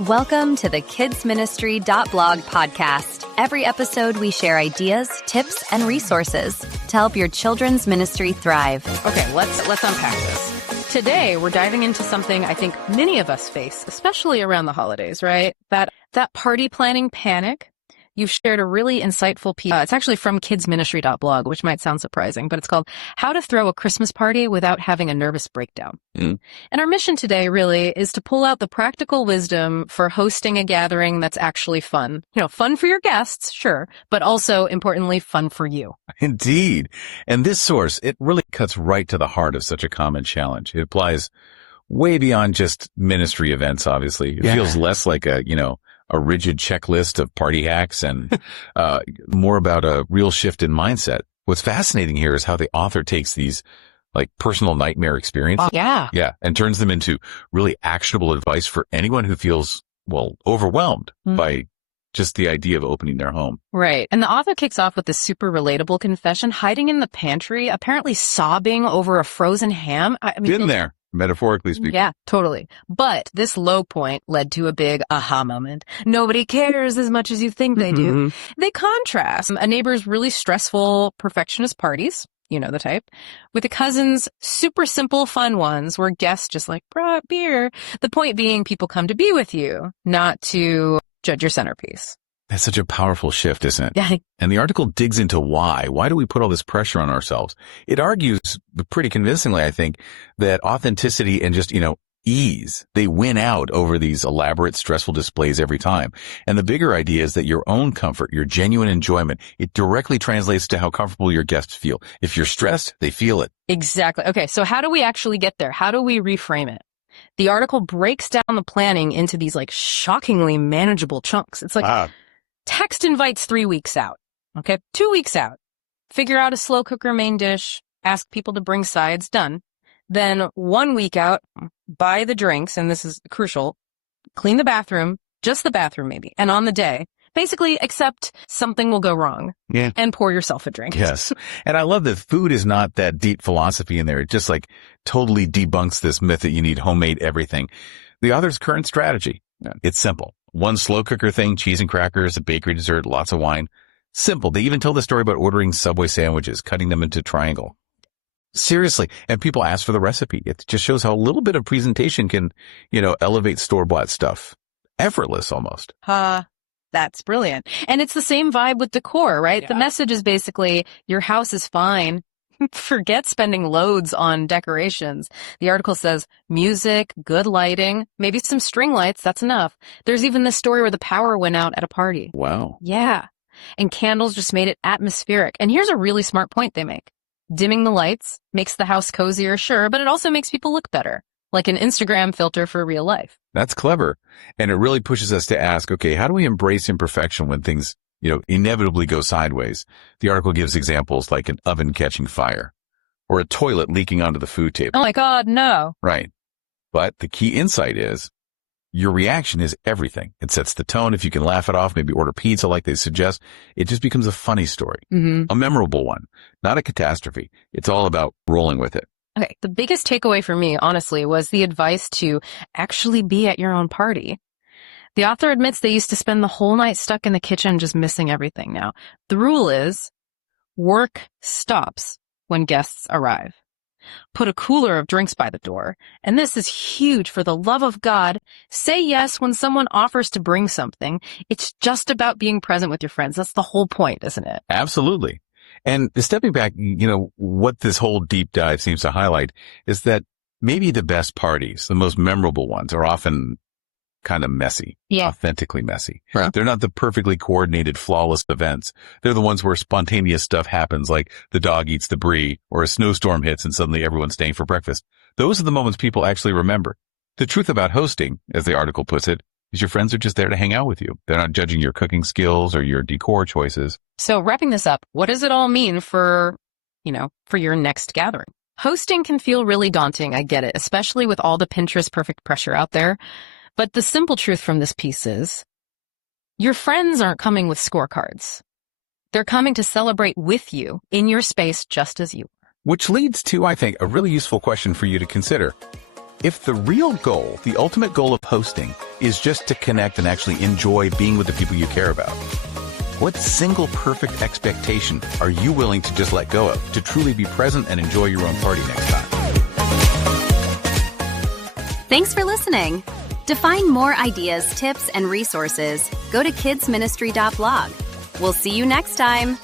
Welcome to the kidsministry.blog podcast. Every episode, we share ideas, tips, and resources to help your children's ministry thrive. Okay, let's unpack this. Today, we're diving into something I think many of us face, especially around the holidays, right? That party planning panic. You've shared a really insightful piece. It's actually from kidsministry.blog, which might sound surprising, but it's called How to Throw a Christmas Party Without Having a Nervous Breakdown. And our mission today really is to pull out the practical wisdom for hosting a gathering that's actually fun. You know, fun for your guests, sure, but also, importantly, fun for you. Indeed. And this source, it really cuts right to the heart of such a common challenge. It applies way beyond just ministry events, obviously. It feels less like a rigid checklist of party hacks and more about a real shift in mindset. What's fascinating here is how the author takes these like personal nightmare experiences. And turns them into really actionable advice for anyone who feels, overwhelmed by just the idea of opening their home. Right. And the author kicks off with this super relatable confession, hiding in the pantry, apparently sobbing over a frozen ham. Been there. Metaphorically speaking. Yeah, totally. But this low point led to a big aha moment. Nobody cares as much as you think they do. They contrast a neighbor's really stressful perfectionist parties, you know the type, with a cousin's super simple fun ones where guests just brought beer. The point being people come to be with you, not to judge your centerpiece. That's such a powerful shift, isn't it? Yeah. And the article digs into why. Why do we put all this pressure on ourselves? It argues pretty convincingly, I think, that authenticity and just, ease, they win out over these elaborate, stressful displays every time. And the bigger idea is that your own comfort, your genuine enjoyment, it directly translates to how comfortable your guests feel. If you're stressed, they feel it. Exactly. Okay, so how do we actually get there? How do we reframe it? The article breaks down the planning into these shockingly manageable chunks. It's text invites 3 weeks out. Okay, 2 weeks out. Figure out a slow cooker main dish. Ask people to bring sides. Done. Then 1 week out, buy the drinks, and this is crucial. Clean the bathroom, just the bathroom maybe, and on the day. Basically, accept something will go wrong. Yeah. And pour yourself a drink. Yes. And I love that food is not that deep philosophy in there. It just totally debunks this myth that you need homemade everything. The author's current strategy, it's simple. One slow cooker thing, cheese and crackers, a bakery dessert, lots of wine. Simple. They even tell the story about ordering Subway sandwiches, cutting them into triangle. Seriously. And people ask for the recipe. It just shows how a little bit of presentation can, elevate store-bought stuff. Effortless almost. That's brilliant. And it's the same vibe with decor, right? Yeah. The message is basically your house is fine. Forget spending loads on decorations. The article says music, good lighting, maybe some string lights, that's enough. There's even this story where the power went out at a party. Wow. Yeah. And candles just made it atmospheric. And here's a really smart point they make. Dimming the lights makes the house cozier, sure, but it also makes people look better. Like an Instagram filter for real life. That's clever. And it really pushes us to ask, okay, how do we embrace imperfection when things inevitably go sideways? The article gives examples like an oven catching fire or a toilet leaking onto the food table. Oh my God, no. Right. But the key insight is your reaction is everything. It sets the tone. If you can laugh it off, maybe order pizza like they suggest, it just becomes a funny story, a memorable one, not a catastrophe. It's all about rolling with it. Okay, the biggest takeaway for me, honestly, was the advice to actually be at your own party. The author admits they used to spend the whole night stuck in the kitchen just missing everything. Now, the rule is work stops when guests arrive. Put a cooler of drinks by the door. And this is huge. For the love of God, say yes when someone offers to bring something. It's just about being present with your friends. That's the whole point, isn't it? Absolutely. And stepping back, what this whole deep dive seems to highlight is that maybe the best parties, the most memorable ones, are often kind of messy, authentically messy. Right. They're not the perfectly coordinated, flawless events. They're the ones where spontaneous stuff happens, like the dog eats the brie or a snowstorm hits and suddenly everyone's staying for breakfast. Those are the moments people actually remember. The truth about hosting, as the article puts it, is your friends are just there to hang out with you. They're not judging your cooking skills or your decor choices. So wrapping this up, what does it all mean for your next gathering? Hosting can feel really daunting. I get it, especially with all the Pinterest perfect pressure out there. But the simple truth from this piece is your friends aren't coming with scorecards. They're coming to celebrate with you in your space just as you are. Which leads to, I think, a really useful question for you to consider. If the real goal, the ultimate goal of hosting, is just to connect and actually enjoy being with the people you care about. What single perfect expectation are you willing to just let go of to truly be present and enjoy your own party next time? Thanks for listening. To find more ideas, tips, and resources, go to kidsministry.blog. We'll see you next time.